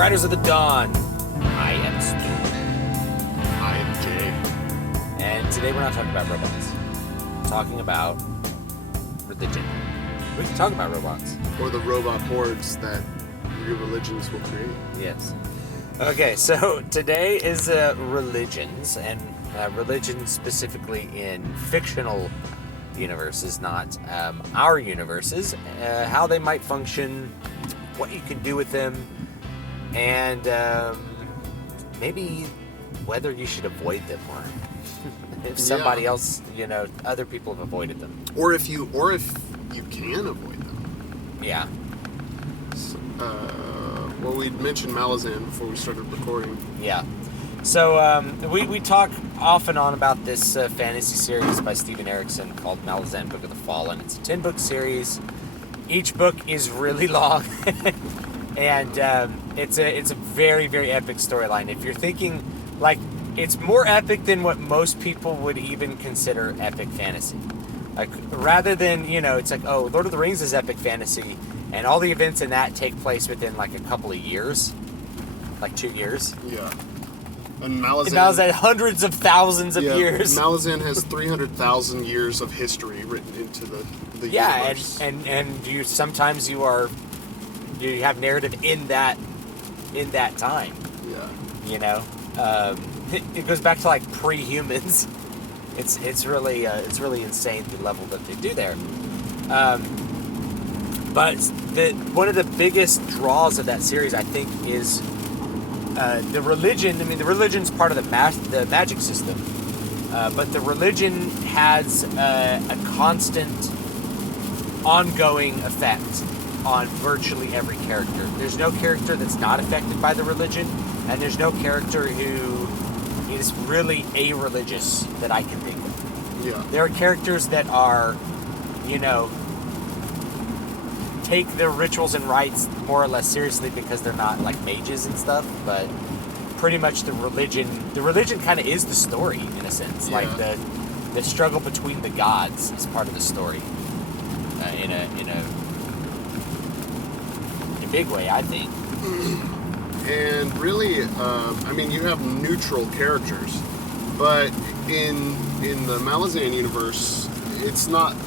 Riders of the Dawn. I am Stewart. I am Jay. And today we're not talking about robots. We're talking about religion. We can talk about robots. Or the robot hordes that new religions will create. Yes. Okay, so today is religions, and religion specifically in fictional universes, not our universes, how they might function, what you can do with them, and maybe whether you should avoid them or if somebody else, other people have avoided them. Or if you can avoid them. Yeah. So, well, we mentioned Malazan before we started recording. Yeah. So we talk off and on about this fantasy series by Steven Erikson called Malazan Book of the Fallen. It's a 10-book series. Each book is really long. And it's a very, very epic storyline. If you're thinking, like, it's more epic than what most people would even consider epic fantasy. Like, rather than, it's like, oh, Lord of the Rings is epic fantasy, and all the events in that take place within, like, a couple of years. Like 2 years. Yeah. And Malazan hundreds of thousands of years. Malazan has 300,000 years of history written into the universe. and you sometimes you have narrative in that time. Yeah. It goes back to like pre-humans. It's really insane the level that they do there. But one of the biggest draws of that series, I think, is the religion. I mean, the religion's part of the magic system, but the religion has a constant, ongoing effect on virtually every character. There's no character that's not affected by the religion, and there's no character who is really a-religious that I can think of. Yeah. There are characters that are, take their rituals and rites more or less seriously because they're not like mages and stuff, but pretty much the religion kind of is the story in a sense. Yeah. Like the struggle between the gods is part of the story in a big way, I think. And really, you have neutral characters, but in the Malazan universe,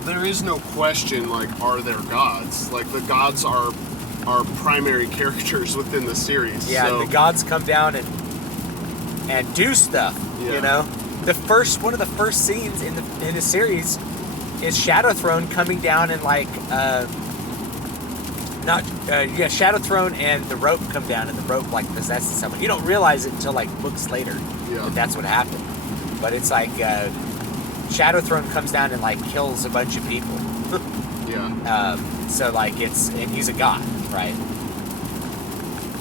there is no question, like, are there gods? Like, the gods are primary characters within the series. Yeah, so. The gods come down and do stuff, Yeah. One of the first scenes in the series is Shadow Throne coming down and, like, Shadow Throne and the rope come down, and the rope, like, possesses someone. You don't realize it until, like, books later that that's what happened. But it's like Shadow Throne comes down and, like, kills a bunch of people. Yeah. So, like, and he's a god, right?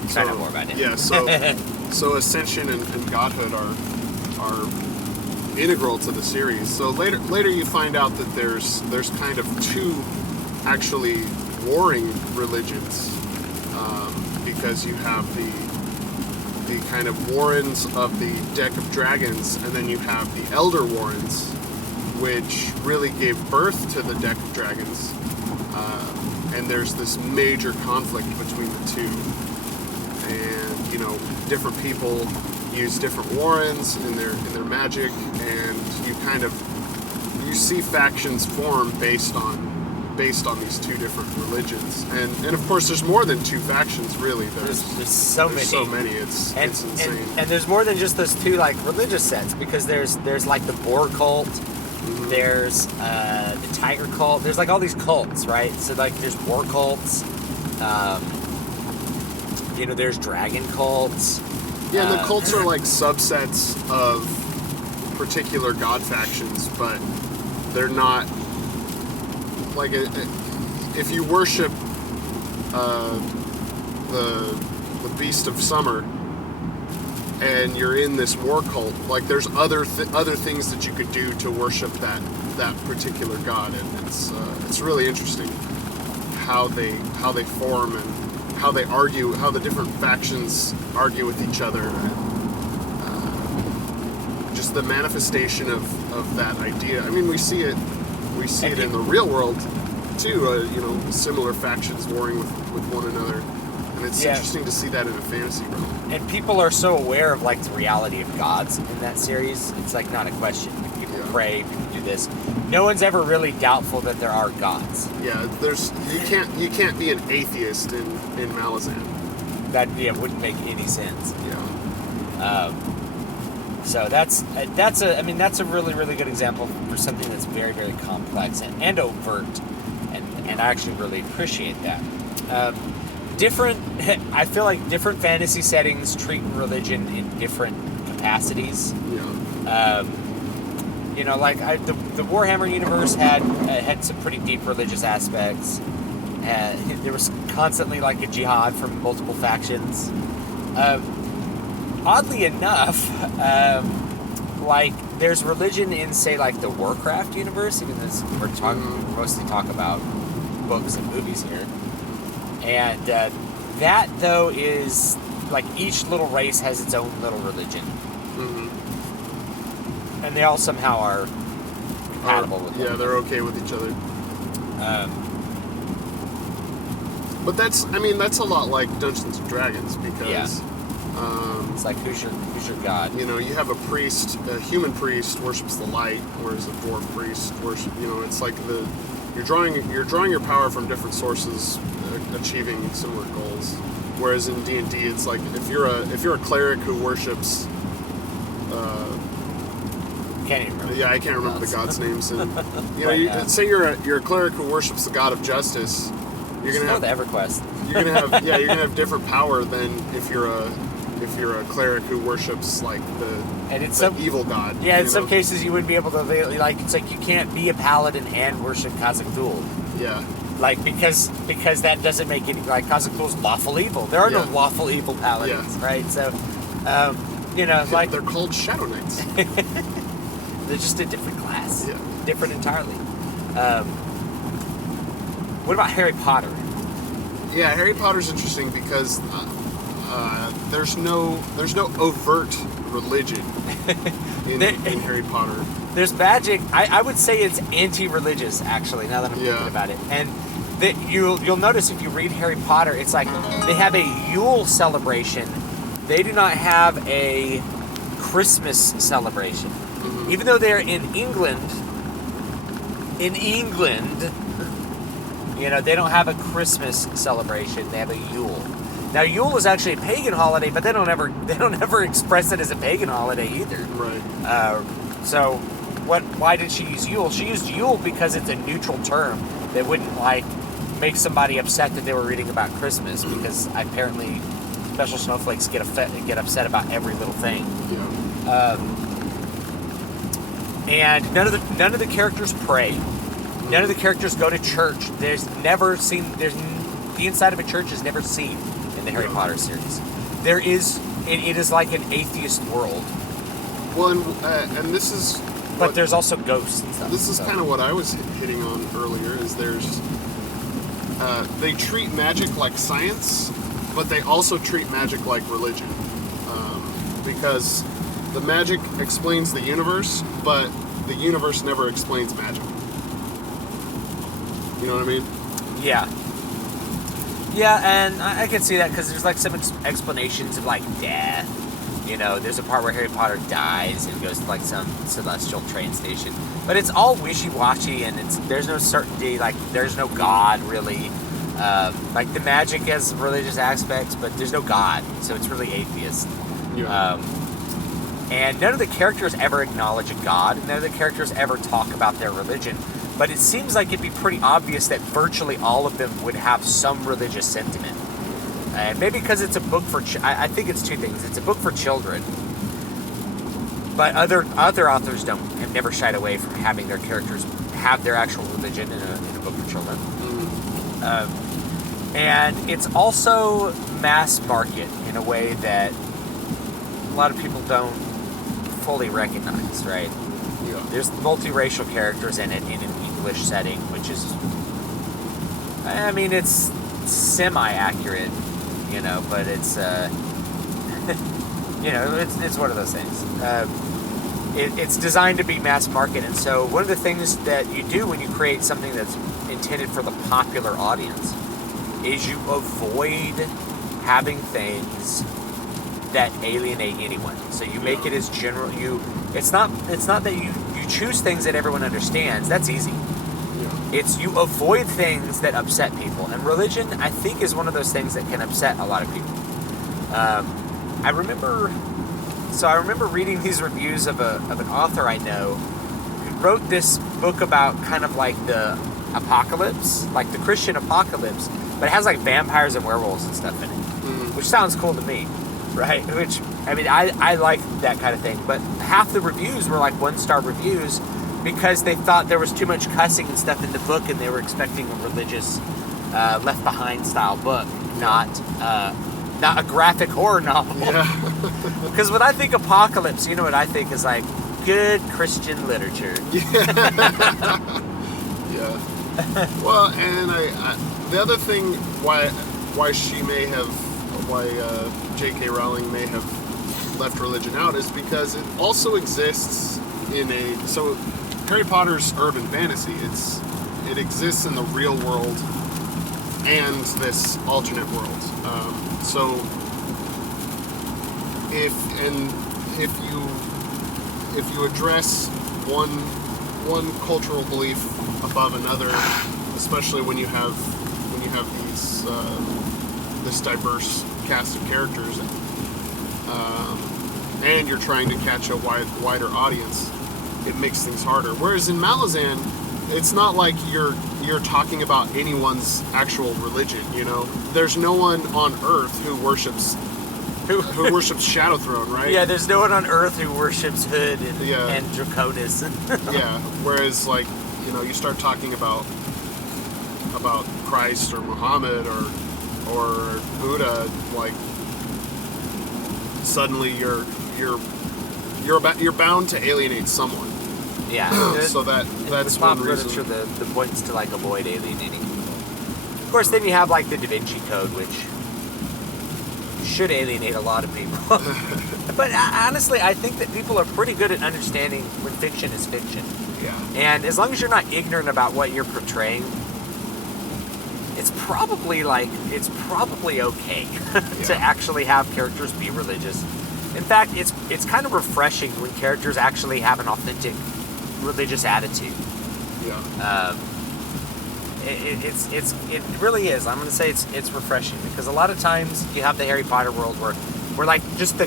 Find out more about him. Yeah. So Ascension and Godhood are integral to the series. So later you find out that there's kind of two actually warring religions, because you have the kind of Warrens of the Deck of Dragons, and then you have the Elder Warrens, which really gave birth to the Deck of Dragons, and there's this major conflict between the two, and different people use different Warrens in their magic, and you see factions form based on these two different religions, and of course there's more than two factions, really. There's so many. It's insane. And there's more than just those two, like, religious sets, because there's like the Boar cult, mm-hmm. There's the Tiger cult, there's like all these cults, right? So like there's war cults, there's dragon cults. Yeah, and the cults are like subsets of particular god factions, but they're not. Like, if you worship the Beast of Summer, and you're in this war cult, like, there's other things that you could do to worship that particular god, and it's really interesting how they form and how they argue, how the different factions argue with each other, and just the manifestation of that idea. I mean, we see it in the real world too. Similar factions warring with one another, and And it's Yeah. interesting to see that in a fantasy realm. And people are so aware of like the reality of gods in that series. It's like not a question. People Yeah. pray, people do this. No one's ever really doubtful that there are gods. Yeah, you can't be an atheist in Malazan. That wouldn't make any sense. Yeah. So that's a really, really good example for something that's very, very complex and overt, and I actually really appreciate that. I feel like different fantasy settings treat religion in different capacities. Yeah. The Warhammer universe had some pretty deep religious aspects. There was constantly like a jihad from multiple factions. Oddly enough, there's religion in, say, like the Warcraft universe, even though we're mostly talking about books and movies here. And that, though, is like each little race has its own little religion. Mm-hmm. And they all somehow are compatible with them. Yeah, they're okay with each other. But that's a lot like Dungeons and Dragons, because it's like who's your god? you have a priest, a human priest worships the light, whereas a dwarf priest worship. It's like you're drawing your power from different sources, achieving similar goals. Whereas in D&D, it's like if you're a cleric who worships. Can't even remember. Yeah, I can't remember the gods' names. And But, say you're a cleric who worships the god of justice. You're gonna have the EverQuest. You're gonna have different power than if you're a cleric who worships like the evil god. Yeah, in some cases you wouldn't be able to it's like you can't be a paladin and worship Khazad-dûl. Yeah. Like because that doesn't make any Khazad-dûl's lawful evil. There are no lawful evil paladins, right? So they're called Shadow Knights. They're just a different class. Yeah. Different entirely. What about Harry Potter? Yeah, Harry Potter's interesting because there's no overt religion in Harry Potter. There's magic. I would say it's anti-religious, actually, now that I'm thinking about it. And you'll notice if you read Harry Potter, it's like they have a Yule celebration. They do not have a Christmas celebration. Mm-hmm. Even though they're in England, they don't have a Christmas celebration. They have a Yule. Now, Yule is actually a pagan holiday, but they don't ever express it as a pagan holiday either. Right. So, why did she use Yule? She used Yule because it's a neutral term that wouldn't make somebody upset that they were reading about Christmas, because apparently special snowflakes get upset about every little thing. Yeah. And none of the characters pray. None of the characters go to church. The inside of a church is never seen in the Harry Potter series. It is like an atheist world. Well, and this is. But there's also ghosts and stuff. This is kind of what I was hitting on earlier. Is they treat magic like science, but they also treat magic like religion, because the magic explains the universe, but the universe never explains magic. You know what I mean? Yeah. Yeah, and I can see that because there's like some explanations of like death. There's a part where Harry Potter dies and goes to like some celestial train station. But it's all wishy-washy, and there's no certainty, like there's no God really. Like the magic has religious aspects, but there's no God, so it's really atheist. Yeah. And none of the characters ever acknowledge a God. None of the characters ever talk about their religion. But it seems like it'd be pretty obvious that virtually all of them would have some religious sentiment. And maybe because it's a book for... I think it's two things. It's a book for children. But other authors have never shied away from having their characters have their actual religion in a book for children. Mm-hmm. And it's also mass market in a way that a lot of people don't fully recognize, right? Yeah. There's multiracial characters in it in an English setting, which is, it's semi-accurate, but it's, it's one of those things. It's designed to be mass market, and so one of the things that you do when you create something that's intended for the popular audience is you avoid having things that alienate anyone. So you make it as general. It's not that you choose things that everyone understands. That's easy. Yeah. It's you avoid things that upset people. And religion, I think, is one of those things that can upset a lot of people. I remember reading these reviews of an author I know who wrote this book about kind of like the apocalypse, like the Christian apocalypse, but it has like vampires and werewolves and stuff in it, which sounds cool to me, right? Which, I mean, I like that kind of thing, but half the reviews were like 1-star reviews because they thought there was too much cussing and stuff in the book, and they were expecting a religious Left Behind style book, not a graphic horror novel. Because when I think apocalypse, you know what I think is like good Christian literature. Yeah. Well, and I the other thing why J.K. Rowling may have left religion out is because it also exists so Harry Potter's urban fantasy. It exists in the real world and this alternate world. So if you address one cultural belief above another, especially when you have these this diverse cast of characters, and you're trying to catch a wider audience, it makes things harder. Whereas in Malazan, it's not like you're talking about anyone's actual religion. You know, there's no one on Earth who worships Shadow Throne, right? Yeah, there's no one on Earth who worships Hood and Draconis. Yeah. Whereas, like, you know, you start talking about Christ or Muhammad or Buddha, like, suddenly you're bound to alienate someone. Yeah. So that's pop one reason. literature, the points to like avoid alienating people. Of course, then you have like the Da Vinci Code, which should alienate a lot of people. But honestly, I think that people are pretty good at understanding when fiction is fiction. Yeah. And as long as you're not ignorant about what you're portraying, it's probably okay to actually have characters be religious. In fact, it's kind of refreshing when characters actually have an authentic religious attitude. Yeah. It really is. I'm going to say it's refreshing, because a lot of times you have the Harry Potter world where like just the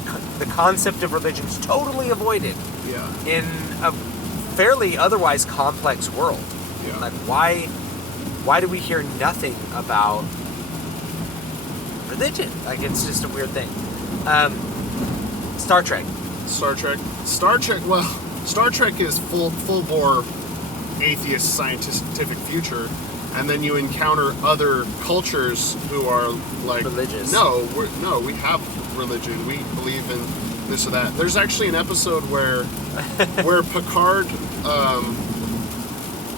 concept of religion is totally avoided. Yeah. In a fairly otherwise complex world. Yeah. Like why do we hear nothing about religion? Like, it's just a weird thing. Star Trek. Well, Star Trek is full bore atheist scientific future, and then you encounter other cultures who are like religious. No, we have religion. We believe in this or that. There's actually an episode where Picard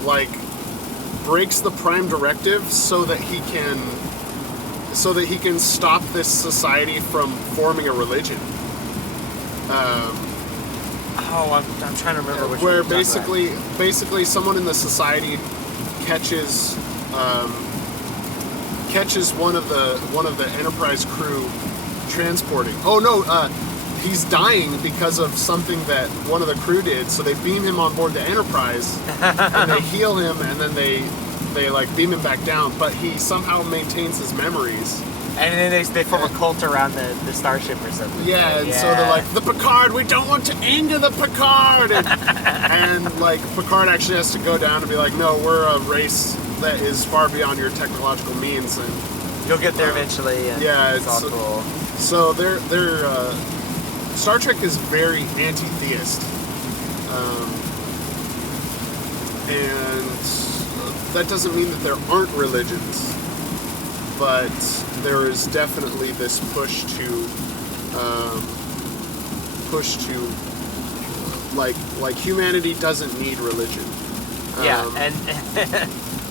like breaks the Prime Directive so that he can stop this society from forming a religion. I'm trying to remember which where one basically someone in the society catches one of the Enterprise crew transporting. Oh no, he's dying because of something that one of the crew did. So they beam him on board the Enterprise and they heal him, and then they like beam him back down. But he somehow maintains his memories. And then they form a cult around the starship or something. Yeah, and so they're like, the Picard, we don't want to anger the Picard! And like, Picard actually has to go down and be like, no, we're a race that is far beyond your technological means. And you'll get there eventually, and it's all cool. So they're Star Trek is very anti-theist. And that doesn't mean that there aren't religions. But there is definitely this push to like humanity doesn't need religion.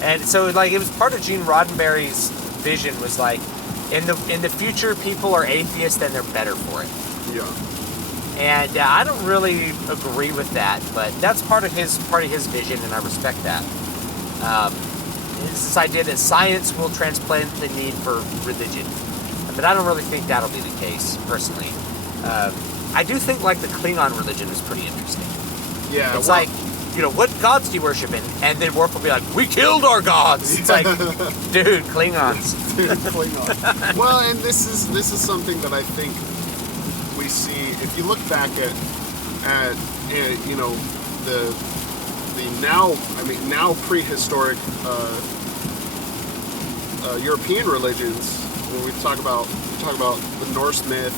And so like it was part of Gene Roddenberry's vision was like in the future people are atheists and they're better for it. Yeah. And I don't really agree with that, but that's part of his vision, and I respect that. It's this idea that science will transplant the need for religion. But I don't really think that'll be the case, personally. I do think, like, the Klingon religion is pretty interesting. Yeah. It's like, you know, what gods do you worship? And then Worf will be like, we killed our gods. It's like, dude, Klingons. Klingon. Well, and this is something that I think we see if you look back at you know, the now prehistoric European religions. When we talk about the Norse myth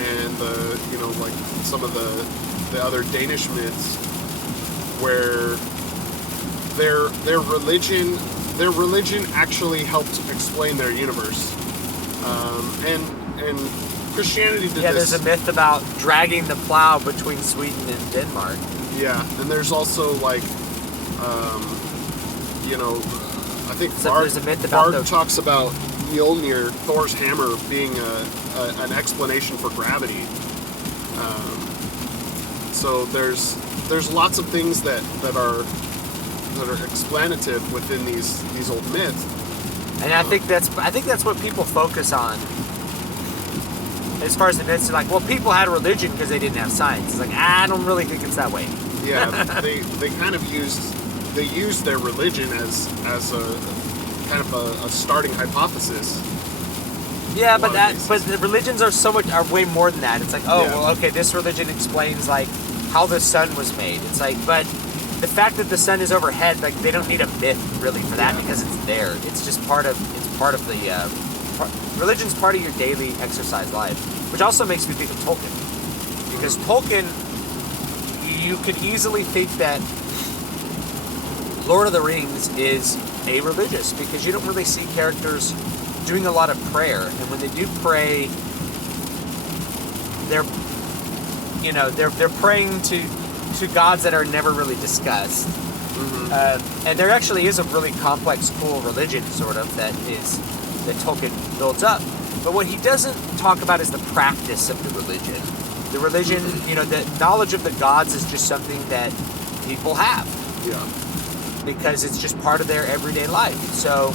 and the, you know, like some of the other Danish myths, where their religion actually helped explain their universe, and Christianity did this. Yeah, there's a myth about dragging the plow between Sweden and Denmark. Yeah, and there's also, like, you know, I think There's a myth about Bard talks about Mjolnir, Thor's hammer, being an explanation for gravity. So there's lots of things that are explanative within these old myths. And I think that's what people focus on. As far as the myths, are like, well, people had a religion because they didn't have science. It's like, I don't really think it's that way. Yeah, they kind of used their religion as a kind of a starting hypothesis. Yeah, but the religions are way more than that. It's like, oh, well, okay, this religion explains, like, how the sun was made. It's like, but the fact that the sun is overhead, like, they don't need a myth really for that, because it's there. It's just part of the religion's part of your daily exercise life, which also makes me think of Tolkien, because Tolkien, you could easily think that Lord of the Rings is a-religious, because you don't really see characters doing a lot of prayer, and when they do pray, they're praying to gods that are never really discussed. Mm-hmm. And there actually is a really complex, cool religion, sort of, that Tolkien builds up. But what he doesn't talk about is the practice of the religion. The religion, you know, the knowledge of the gods is just something that people have. Yeah. Because it's just part of their everyday life. So,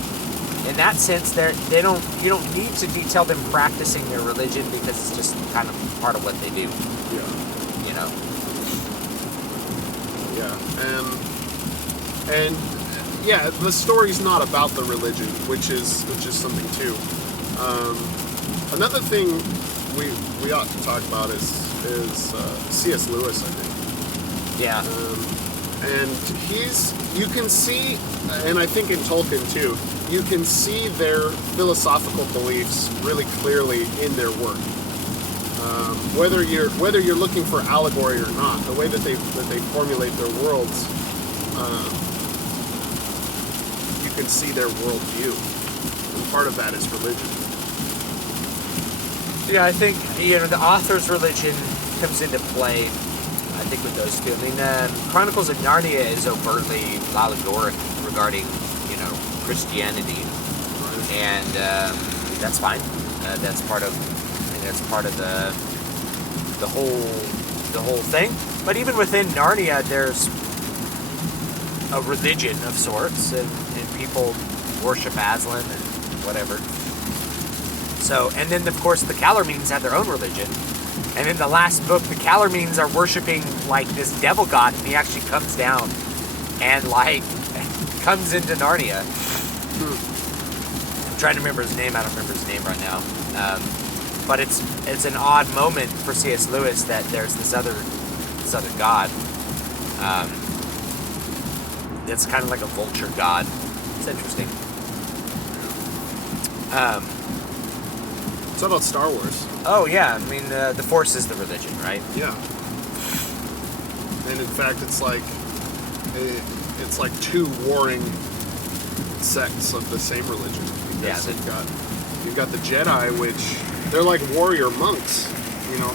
in that sense, you don't need to detail them practicing their religion, because it's just kind of part of what they do. Yeah. You know. Yeah, and yeah, the story's not about the religion, which is something too. Another thing we ought to talk about is C.S. Lewis, I think. Yeah. And you can see, and I think in Tolkien too, you can see their philosophical beliefs really clearly in their work. Whether you're looking for allegory or not, the way that they formulate their worlds, you can see their worldview, and part of that is religion. Yeah, I think, you know, the author's religion comes into play, I think, with those two. I mean, Chronicles of Narnia is overtly allegoric regarding, you know, Christianity, Right. and that's fine. That's part of the whole thing. But even within Narnia, there's a religion of sorts, and people worship Aslan and whatever. So, and then of course the Calormenes have their own religion. And in the last book, the Calormenes are worshiping, like, this devil god, and he actually comes down and, like, comes into Narnia. I'm trying to remember his name. I don't remember his name right now. But it's an odd moment for C.S. Lewis that there's this other god. It's kind of like a vulture god. It's interesting. It's about Star Wars. Oh yeah, I mean the Force is the religion, right? Yeah. And in fact, it's like two warring sects of the same religion. Because you've got the Jedi, which they're like warrior monks. You know,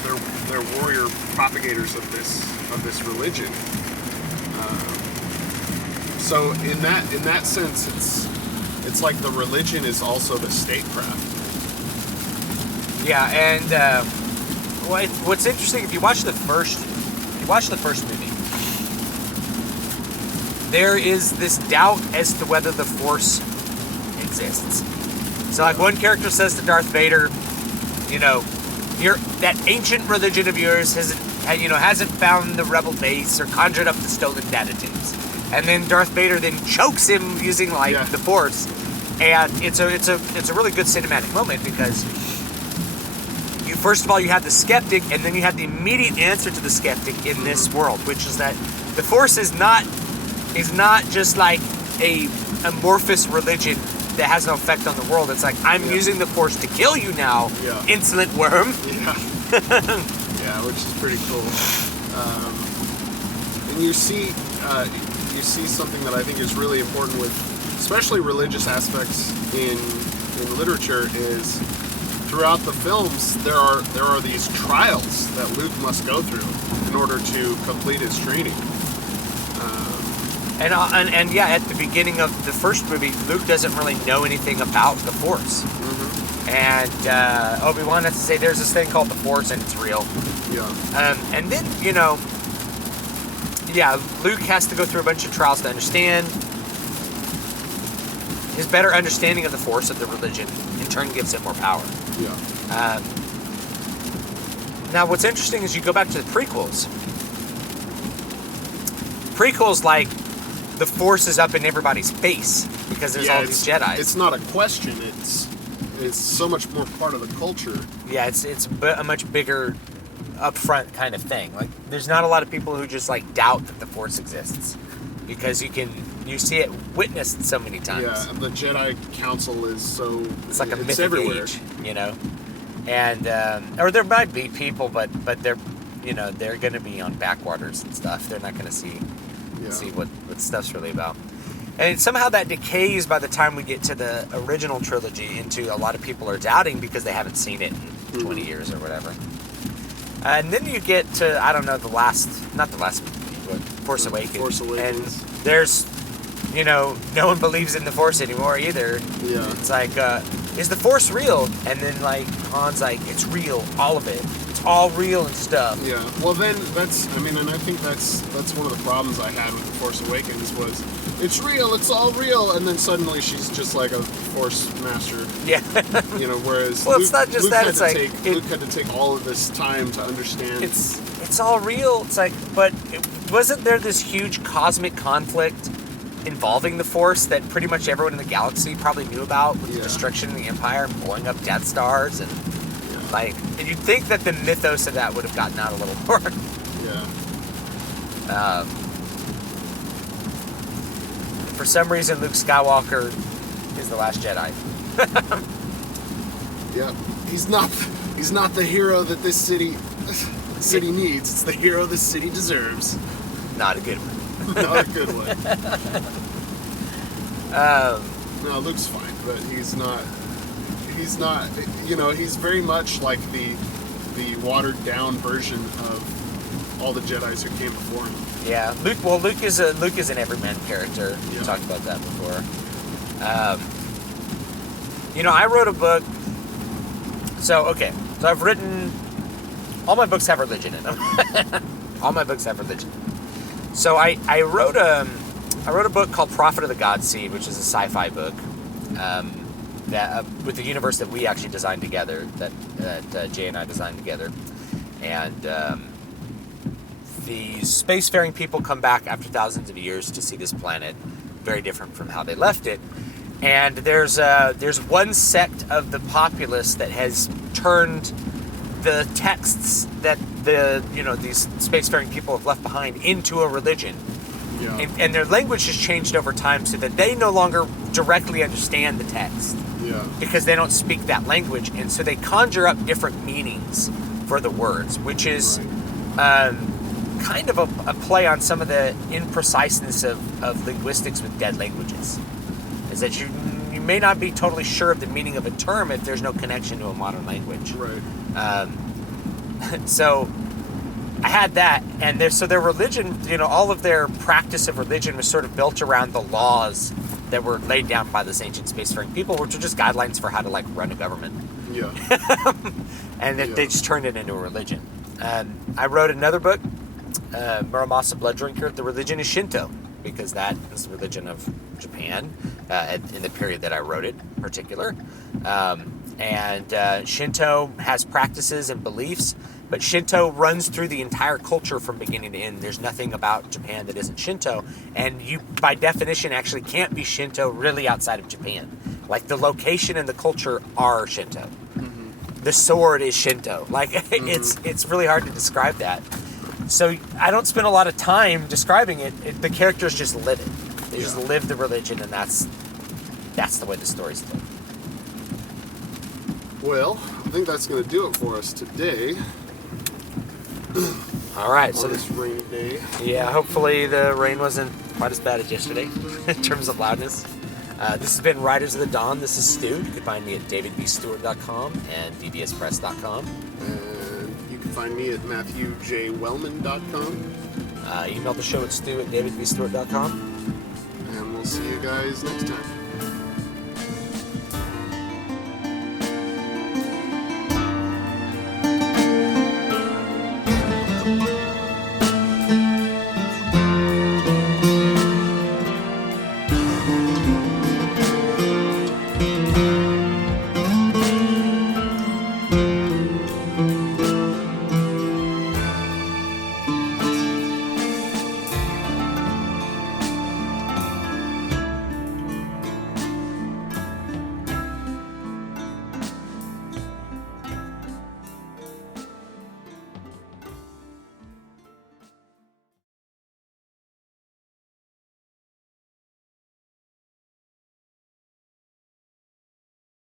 they're warrior propagators of this religion. So in that sense, it's like the religion is also the statecraft. Yeah, and what's interesting, if you watch the first movie, there is this doubt as to whether the Force exists. So, like, one character says to Darth Vader, that ancient religion of yours hasn't found the rebel base or conjured up the stolen data tapes. And then Darth Vader then chokes him using the Force, and it's a really good cinematic moment because first of all you have the skeptic, and then you have the immediate answer to the skeptic in this world, which is that the Force is not just like a amorphous religion that has no effect on the world. It's like, I'm using the Force to kill you now, insolent worm. Yeah. Yeah, which is pretty cool. And you see something that I think is really important with, especially religious aspects in literature, is throughout the films there are these trials that Luke must go through in order to complete his training. And at the beginning of the first movie, Luke doesn't really know anything about the Force. Mm-hmm. And Obi-Wan has to say there's this thing called the Force and it's real. Yeah. And then, Luke has to go through a bunch of trials to understand. His better understanding of the Force, of the religion, in turn gives him more power. Yeah. Now, what's interesting is you go back to the prequels. Prequels, like, the Force is up in everybody's face because there's all these Jedis. It's not a question. It's so much more part of the culture. Yeah, it's a much bigger, upfront kind of thing. Like, there's not a lot of people who just like doubt that the Force exists because you see it witnessed so many times. Yeah, the Jedi Council is so it's like a mythic everywhere. age, and or there might be people, but they're they're going to be on backwaters and stuff. They're not going to see what stuff's really about. And somehow that decays by the time we get to the original trilogy into a lot of people are doubting because they haven't seen it in 20 years or whatever. And then you get to, I don't know, not the last movie, but Force Awakens. Force Awakens. And there's, no one believes in the Force anymore either. Yeah. It's like, is the Force real? And then like Han's like, it's real, all of it. All real and stuff. Yeah. Well, then and I think that's one of the problems I had with The Force Awakens was it's real, it's all real, and then suddenly she's just like a Force master. Yeah. Whereas well, it's not just Luke that. It's like Luke had to take all of this time to understand. It's all real. It's like, but wasn't there this huge cosmic conflict involving the Force that pretty much everyone in the galaxy probably knew about with the destruction of the Empire and blowing up Death Stars and. And you'd think that the mythos of that would have gotten out a little more. Yeah. For some reason, Luke Skywalker is the last Jedi. Yeah. He's not the hero that this city needs. It's the hero this city deserves. Not a good one. Not a good one. No, Luke's fine, but he's not. He's very much like the watered down version of all the Jedis who came before him. Yeah, Luke is an everyman character. We talked about that before. I wrote a book. So I've written. All my books have religion in them. All my books have religion. So I wrote a book called Prophet of the God Seed, which is a sci-fi book. That with the universe that we actually designed together, that Jay and I designed together, and the spacefaring people come back after thousands of years to see this planet, very different from how they left it, and there's one sect of the populace that has turned the texts that these spacefaring people have left behind into a religion. Yeah. And their language has changed over time so that they no longer directly understand the text. Yeah. Because they don't speak that language, and so they conjure up different meanings for the words, which is kind of a play on some of the impreciseness of linguistics with dead languages. Is that you may not be totally sure of the meaning of a term if there's no connection to a modern language. Right. So I had that, and their religion, all of their practice of religion was sort of built around the laws that were laid down by this ancient spacefaring people, which are just guidelines for how to run a government. Yeah. And they just turned it into a religion. I wrote another book, Muramasa Blood Drinker. The religion is Shinto, because that is the religion of Japan in the period that I wrote it in particular. And Shinto has practices and beliefs, but Shinto runs through the entire culture from beginning to end. There's nothing about Japan that isn't Shinto, and you, by definition, actually can't be Shinto really outside of Japan. Like, the location and the culture are Shinto. The sword is Shinto. Like, it's really hard to describe that. So I don't spend a lot of time describing it. The characters just live it. They just live the religion, and that's the way the story's told. Well, I think that's going to do it for us today. All right. So this rainy day. Yeah, hopefully the rain wasn't quite as bad as yesterday in terms of loudness. This has been Riders of the Dawn. This is Stu. You can find me at davidbstewart.com and bbspress.com. And you can find me at matthewjwellman.com. Email the show at stu@davidbstewart.com. And we'll see you guys next time.